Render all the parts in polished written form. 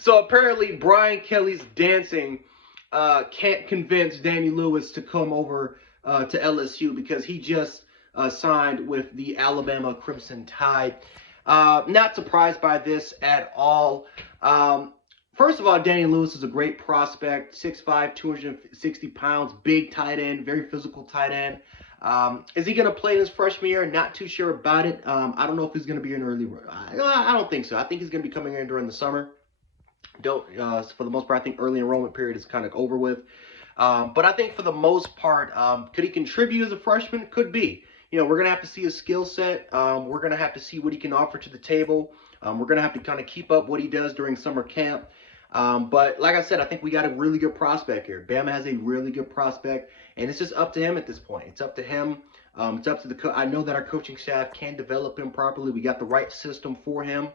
So apparently Brian Kelly's dancing can't convince Danny Lewis to come over to LSU because he just signed with the Alabama Crimson Tide. Not surprised by this at all. First of all, Danny Lewis is a great prospect, 6'5", 260 pounds, big tight end, very physical tight end. Is he going to play his freshman year? Not too sure about it. I don't know if he's going to be an early. I don't think so. I think he's going to be coming in during the summer. For the most part, I think early enrollment period is kind of over with. But I think for the most part, could he contribute as a freshman? Could be. We're going to have to see his skill set. We're going to have to see what he can offer to the table. We're going to have to kind of keep up what he does during summer camp. But like I said, I think we got a really good prospect here. Bama has a really good prospect, and it's just up to him at this point. It's up to him. It's up to the I know that our coaching staff can develop him properly. We got the right system for him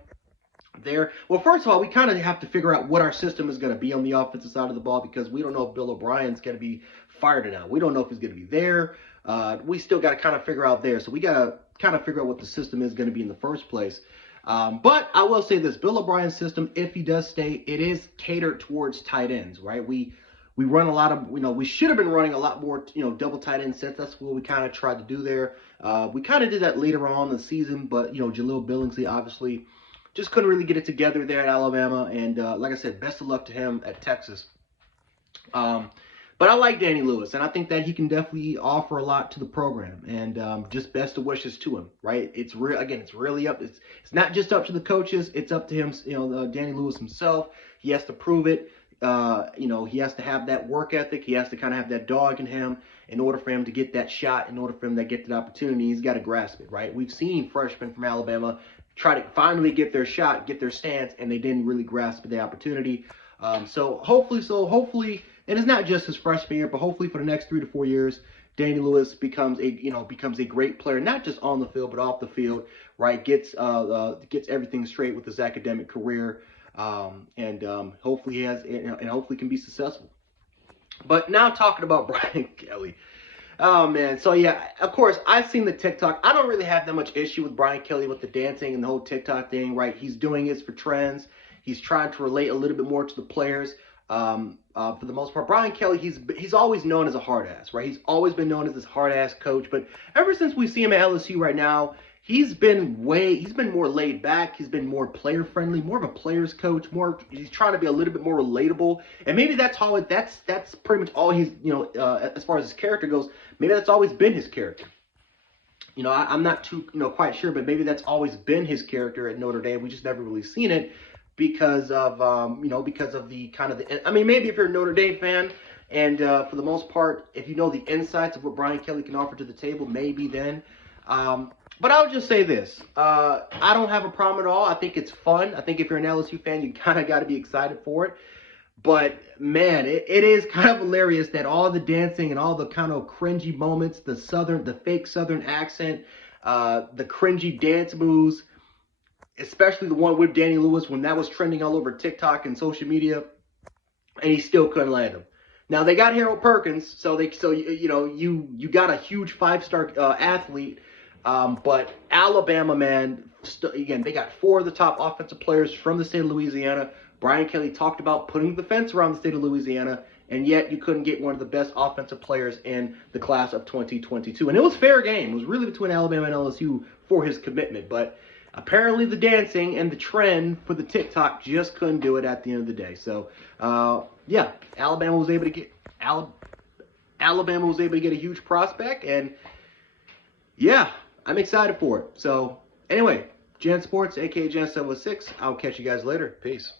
there. Well, first of all, we kind of have to figure out what our system is going to be on the offensive side of the ball because we don't know if Bill O'Brien's going to be fired or not. We don't know if he's going to be there. We still got to kind of figure out there. So we got to kind of figure out what the system is going to be in the first place. But I will say this, Bill O'Brien's system, if he does stay, it is catered towards tight ends, right? We run a lot of, we should have been running a lot more, double tight end sets. That's what we kind of tried to do there. We kind of did that later on in the season, but, Jaleel Billingsley obviously just couldn't really get it together there at Alabama. And like I said, best of luck to him at Texas. But I like Danny Lewis, and I think that he can definitely offer a lot to the program. And just best of wishes to him, right? It's really up. It's not just up to the coaches. It's up to him, Danny Lewis himself. He has to prove it. He has to have that work ethic. He has to kind of have that dog in him in order for him to get that shot, in order for him to get that opportunity. He's got to grasp it, right? We've seen freshmen from Alabama try to finally get their shot, get their stance, and they didn't really grasp the opportunity. So hopefully, and it's not just his freshman year, but hopefully for the next 3 to 4 years, Danny Lewis becomes a great player, not just on the field but off the field, right? Gets everything straight with his academic career, and hopefully hopefully can be successful. But now talking about Brian Kelly. Oh, man. So, yeah, of course, I've seen the TikTok. I don't really have that much issue with Brian Kelly with the dancing and the whole TikTok thing, right? He's doing it for trends. He's trying to relate a little bit more to the players. For the most part, Brian Kelly, he's always known as a hard ass, right? He's always been known as this hard ass coach. But ever since we see him at LSU right now, he's been more laid back. He's been more player friendly, more of a player's coach. He's trying to be a little bit more relatable. And maybe that's pretty much all he's, as far as his character goes, maybe that's always been his character. I'm not too, quite sure, but maybe that's always been his character at Notre Dame. We just never really seen it because of, the kind of maybe if you're a Notre Dame fan and for the most part, if you know the insights of what Brian Kelly can offer to the table, maybe then. But I would just say this. I don't have a problem at all. I think it's fun. I think if you're an LSU fan, you kind of got to be excited for it. But, man, it is kind of hilarious that all the dancing and all the kind of cringy moments, the fake Southern accent, the cringy dance moves, especially the one with Danny Lewis when that was trending all over TikTok and social media, and he still couldn't land them. Now, they got Harold Perkins, so you got a huge 5-star athlete. But Alabama, man, again, they got 4 of the top offensive players from the state of Louisiana. Brian Kelly talked about putting the fence around the state of Louisiana, and yet you couldn't get one of the best offensive players in the class of 2022. And it was fair game. It was really between Alabama and LSU for his commitment. But apparently the dancing and the trend for the TikTok just couldn't do it at the end of the day. So, yeah, Alabama was able to get a huge prospect, and yeah, I'm excited for it. So, anyway, Jan Sports, aka Jan706. I'll catch you guys later. Peace.